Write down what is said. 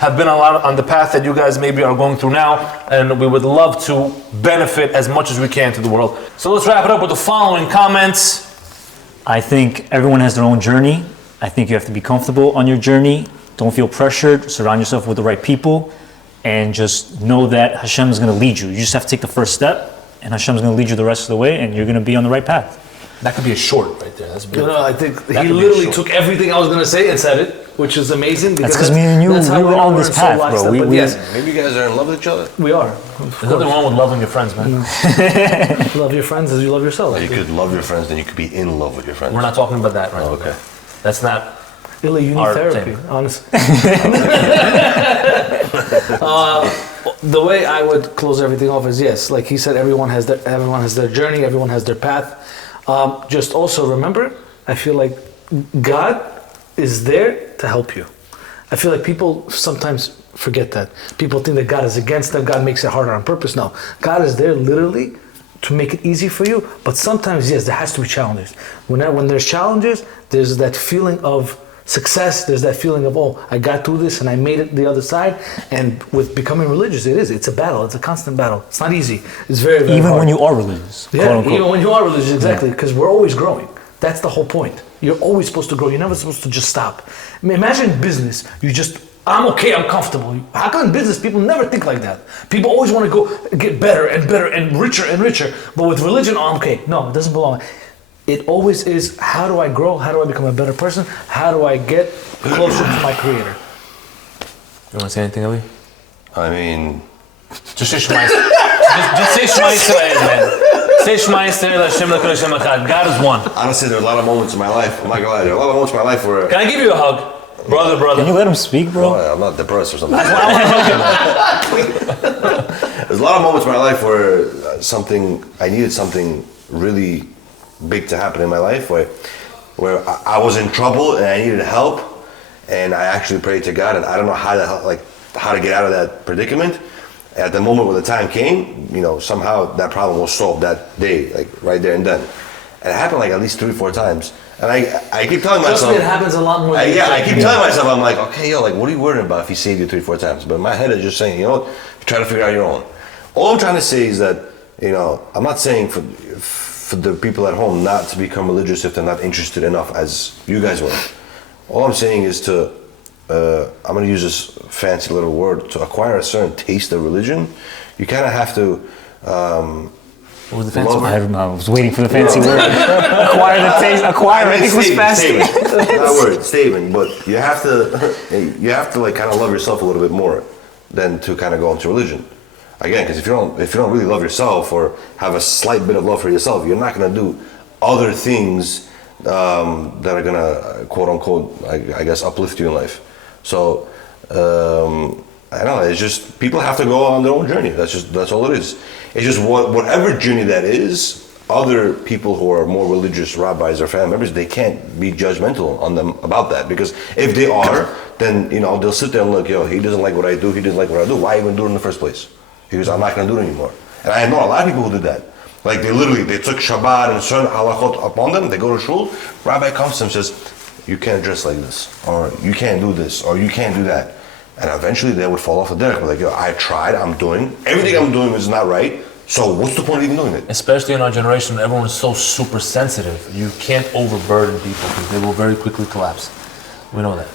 have been a lot on the path that you guys maybe are going through now, and we would love to benefit as much as we can to the world. So let's wrap it up with the following comments. I think everyone has their own journey. I think you have to be comfortable on your journey. Don't feel pressured. Surround yourself with the right people, and just know that Hashem is going to lead you. You just have to take the first step, and Hashem is going to lead you the rest of the way, and you're going to be on the right path. That could be a short right there. That's beautiful. I think he literally took everything I was going to say and said it, which is amazing. That's because me and you, we were on this path, bro. Yes, maybe you guys are in love with each other. we are. There's nothing wrong with loving your friends, man. Love your friends as you love yourself. You could love your friends, then you could be in love with your friends. We're not talking about that right now. Okay. That's not... Illy, you need Our therapy, thing. honestly. The way I would close everything off is yes, like he said, everyone has their journey, everyone has their path. Just also remember, I feel like God is there to help you. I feel like people sometimes forget that. People think that God is against them, God makes it harder on purpose. No, God is there literally to make it easy for you, but sometimes, yes, there has to be challenges. When there's challenges, there's that feeling of success, there's that feeling of, oh, I got through this and I made it the other side. And with becoming religious, it's a battle, it's a constant battle. It's not easy, it's very, very Even hard. when you are religious, Yeah, quote unquote. even when you are religious, exactly, because we're always growing. That's the whole point. You're always supposed to grow, you're never supposed to just stop. I mean, imagine in business, I'm okay, I'm comfortable. How come in business people never think like that? People always want to go get better and better and richer and richer. But with religion, oh, I'm okay. No, it doesn't belong. It always is, how do I grow? How do I become a better person? How do I get closer to my creator? You want to say anything, Eli? I mean, Just say Shema Yisrael. Just say Shema Yisrael, man. Say Shema Yisrael, Hashem L'Kol Hashem Echad. God is one. honestly, there are a lot of moments in my life. I'm not gonna lie, there are a lot of moments in my life where Can I give you a hug? Brother. Can you let him speak, bro? I'm not depressed or something. There's a lot of moments in my life where I needed something really big to happen in my life, where I was in trouble and I needed help, and I actually prayed to God, and I don't know how to get out of that predicament. At the moment when the time came, somehow that problem was solved that day, like right there and then. And it happened like at least 3 or 4 times. And I keep telling myself... Trust me, it happens a lot more than I keep telling myself, I'm like, okay, what are you worrying about if he saved you 3 or 4 times? But my head is just saying, try to figure out your own. All I'm trying to say is that, I'm not saying for the people at home not to become religious if they're not interested enough as you guys were. All I'm saying is I'm going to use this fancy little word, to acquire a certain taste of religion, you kind of have to... What was the fancy word? I was waiting for the fancy word. Acquire the taste. I think was faster. Not word, statement. But you have to like kind of love yourself a little bit more than to kind of go into religion. Again, because if you don't really love yourself or have a slight bit of love for yourself, you're not going to do other things that are going to quote unquote, I guess, uplift you in life. So I know it's just people have to go on their own journey. That's all it is. It's just whatever journey that is. Other people who are more religious, rabbis or family members, they can't be judgmental on them about that, because if they are, then they'll sit there and look, he doesn't like what I do, he doesn't like what I do. Why even do it in the first place? Because I'm not going to do it anymore. And I know a lot of people who did that. Like they took Shabbat and certain halachot upon them. They go to shul. Rabbi comes to them and says, you can't dress like this, or you can't do this, or you can't do that. And eventually they would fall off the derech. Like, I tried, I'm doing, everything I'm doing is not right, so what's the point of even doing it? Especially in our generation, everyone is so super sensitive. You can't overburden people because they will very quickly collapse. We know that.